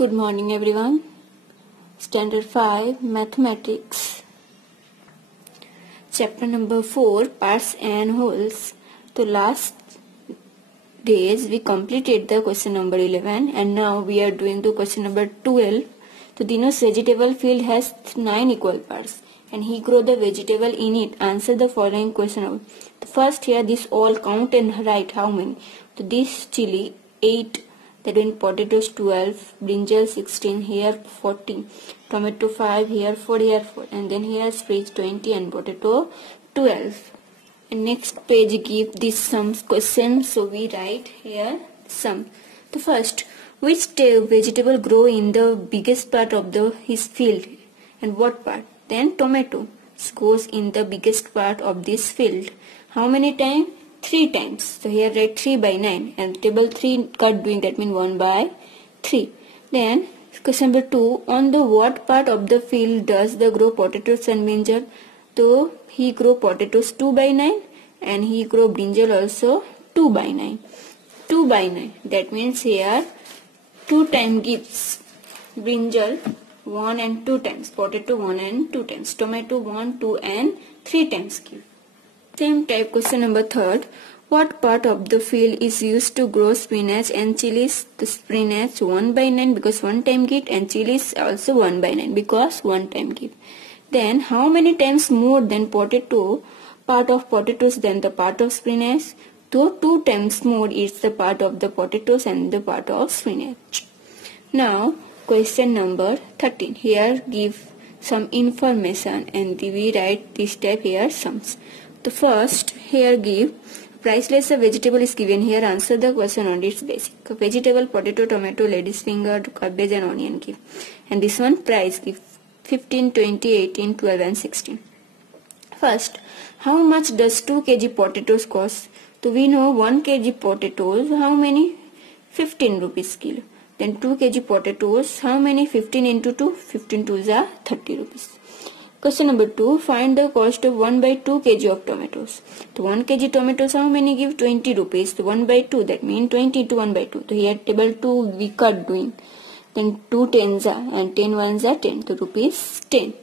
Good morning everyone. Standard 5 Mathematics. Chapter number 4 Parts and Wholes. So last days we completed the question number 11 and now we are doing the question number 12. So Dino's vegetable field has 9 equal parts and he grow the vegetable in it. Answer the following question. First here this all count and write how many. So this chili 8. That means potatoes 12, brinjal 16, here 14, tomato 5, here 4, here 4, and then here spinach 20 and potato 12. And next page give this sums question, so we write here sum. The first, which vegetable grow in the biggest part of his field and what part? Then tomato goes in the biggest part of this field. How many times? 3 times. So here write 3 by 9 and table 3 cut doing, that means 1 by 3. Then question number 2, on the what part of the field does the grow potatoes and brinjal? So he grow potatoes 2 by 9 and he grow brinjal also 2 by 9. 2 by 9, that means here 2 times gives brinjal 1 and 2 times, potato 1 and 2 times, tomato 1, 2 and 3 times give. Same type question number 3, what part of the field is used to grow spinach and chilies? The spinach 1 by 9 because 1 time give and chilies also 1 by 9 because 1 time give. Then how many times more than potato, part of potatoes than the part of spinach? So 2 times more is the part of the potatoes and the part of spinach. Now question number 13, here give some information and we write this type here sums. The first here give priceless a vegetable is given, here answer the question on its basic. Vegetable, potato, tomato, lady's finger, cabbage and onion give. And this one price give 15, 20, 18, 12 and 16. First, how much does 2 kg potatoes cost? So we know 1 kg potatoes, how many? 15 rupees kilo. Then 2 kg potatoes, how many? 15 into 2, 15 to the 30 rupees. Question number 2, find the cost of 1 by 2 kg of tomatoes. So 1 kg tomatoes how many give? 20 rupees. So 1 by 2, that means 20 into 1 by 2. So here table 2 we cut doing. Then 2 tens are and 10 ones are 10. So rupees 10.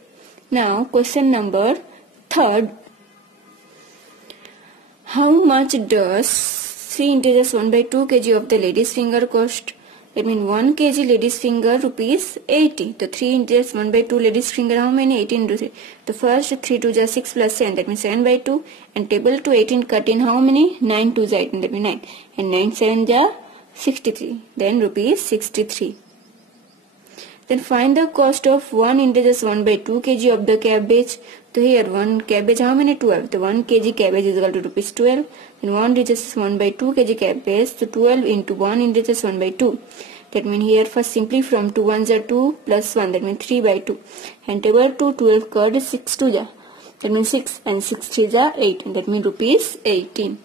Now question number 3, how much does 3 integers 1 by 2 kg of the lady's finger cost? That means 1 kg lady's finger rupees 80. The 3 integers 1 by 2 lady's finger how many? 18 into 3. The first 3 to the 6 plus 7, that means 7 by 2. And table 2 18 cut in how many? 9 to the 18, that means 9. And 9 7 the 63. Then rupees 63. Then find the cost of 1 integers 1 by 2 kg of the cabbage. So here 1 cabbage how many? 12. The 1 kg cabbage is equal to rupees 12. Then 1 integers 1 by 2 kg cabbage. So 12 into 1 integers 1 by 2. That means here first simply from 2 ones are 2 plus 1, that means 3 by 2. And table 2 12 cut is 6 to the, that means 6 and 6 3 the 18, that means rupees 18.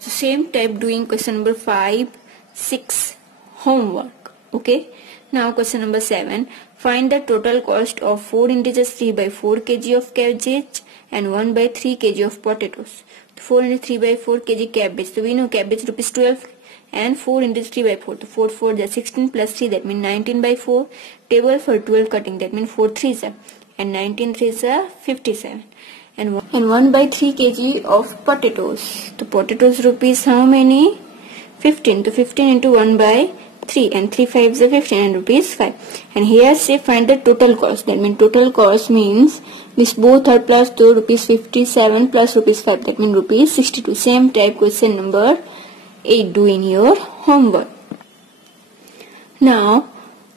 So same type doing question number 5, 6 homework. Okay. Now question number 7, find the total cost of 4 integers 3 by 4 kg of cabbage and 1 by 3 kg of potatoes. 4 into 3 by 4 kg cabbage. So we know cabbage rupees 12 and 4 into 3 by 4. So 4 4 the 16 plus 3, that means 19 by 4. Table for 12 cutting, that means 4 3s are and 19 3s are 57. And 1 by 3 kg of potatoes. The potatoes rupees how many? 15. So 15 into 1 by 3 and 3 5s are 15 and rupees 5. And here say find the total cost. That means total cost means this both are plus 2 rupees 57 plus rupees 5. That means rupees 62. Same type question number 8 do in your homework. Now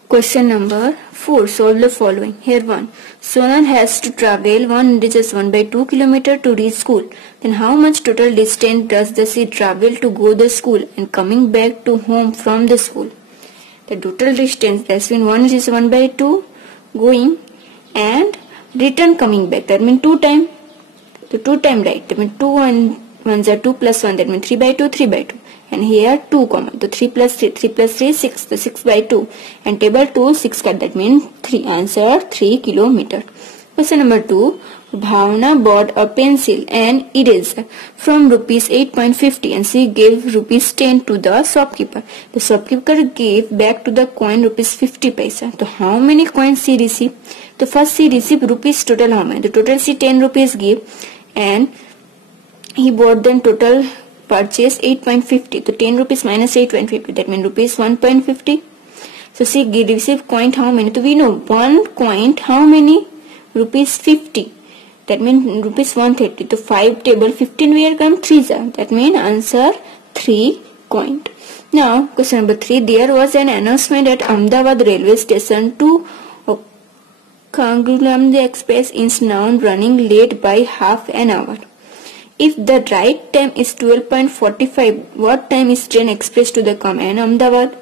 question number 4, solve the following. Here 1, Sonal has to travel 1 by 2 km to reach school. Then how much total distance does she travel to go to school and coming back to home from the school? The total distance, that's mean 1 by 2 going and return coming back, that means 2 times. So 2 times right, that means 2 and 1s are 2 plus 1, that means 3 by 2 3 by 2. And here 2 comma, so 3 plus 3, 3 plus 3 6, the 6 by 2. And table 2 6 cut, that means 3. Answer 3 kilometer. Question number 2, Bhavna bought a pencil and eraser from rupees 8.50 and she gave rupees 10 to the shopkeeper. The shopkeeper gave back to the coin rupees 50 paisa. So how many coins she received? So first she received rupees total how many? The total she 10 rupees gave and he bought then total purchase 8.50. So 10 rupees minus 8.50, that means rupees 1.50. So she received coin how many? So we know one coin how many? Rupees 50. That means rupees 130. So 5 table 15 where come 3 are. That means answer 3 coin. Now question number 3. There was an announcement at Ahmedabad railway station to Kangulam Express is now running late by half an hour. If the right time is 12.45, what time is train express to the come in Ahmedabad?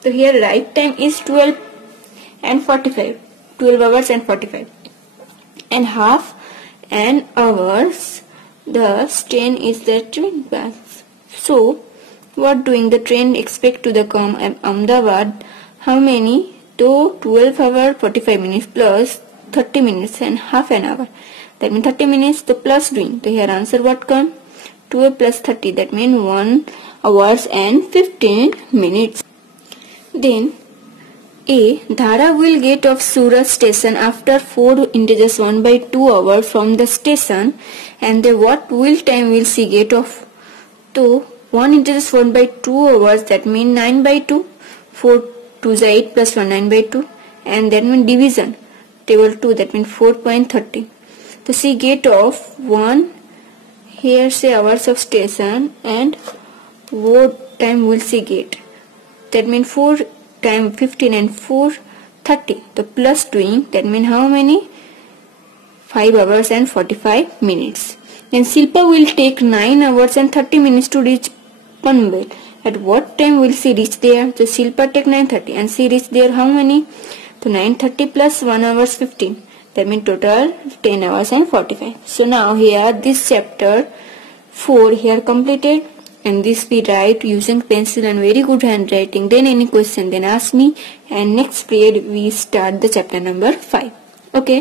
So here right time is 12 and 45. 12 hours and 45. And half an hours the train is the train pass. So what doing the train expect to the come Ahmedabad? How many? To 12 hours 45 minutes plus 30 minutes and half an hour. That means 30 minutes the plus doing. So here answer what come? 12 plus 30, that means 1 hours and 15 minutes. Then A. Dhara will get off Surat station after 4 integers 1 by 2 hours from the station, and then what will time will she get off? So 1 integers 1 by 2 hours, that means 9 by 2. 4 2 is 8 plus 1 9 by 2, and that means division table 2, that means 4.30. So she get off 1 here say hours of station, and what time will she get? That means 4 time 15 and 4 30. The plus doing, that means how many? 5 hours and 45 minutes. Then Shilpa will take 9 hours and 30 minutes to reach Panvel. At what time will she reach there? So Shilpa take 9:30 and she reach there how many? So 9:30 plus 1 hours 15. That means total 10 hours and 45. So now here this chapter 4 here completed, and this we write using pencil and very good handwriting. Then any question then ask me, and next period we start the chapter number 5. Okay.